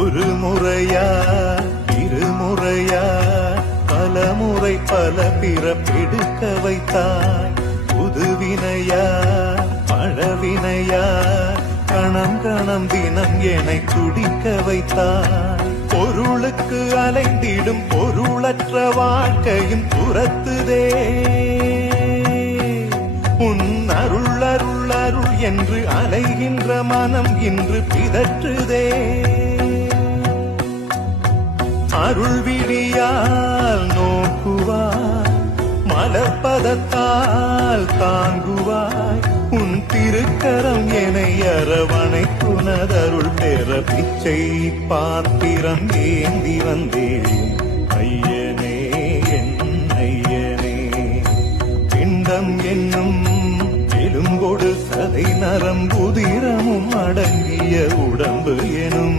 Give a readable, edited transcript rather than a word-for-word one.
ஒரு முறையா இருமுறையா பல முறை பல பிறப்பெடுக்க வைத்தாய். புதுவினையா பழவினையா கணம் கணம் தினம் என்னை துடிக்க வைத்தாய். பொருளுக்கு அலைந்திடும் பொருளற்ற வாழ்க்கையும் துரத்துதே. உன் அருள் அருள் அருள் என்று அலைகின்ற மனம் இன்று பிதற்றுதே. அருள் விழியால் நோக்குவாய், மலர்பதத்தால் தாங்குவாய். உன் திருக்கரம் என்னை அரவணைக்குனதருள் பெற பிச்சை பாத்திரம் ஏந்தி வந்தேன். ஐயனே என் ஐயனே, பிண்டம் என்னும் எலும்பொடு சதை நரம்புதிரமும் அடங்கிய உடம்பு எனும்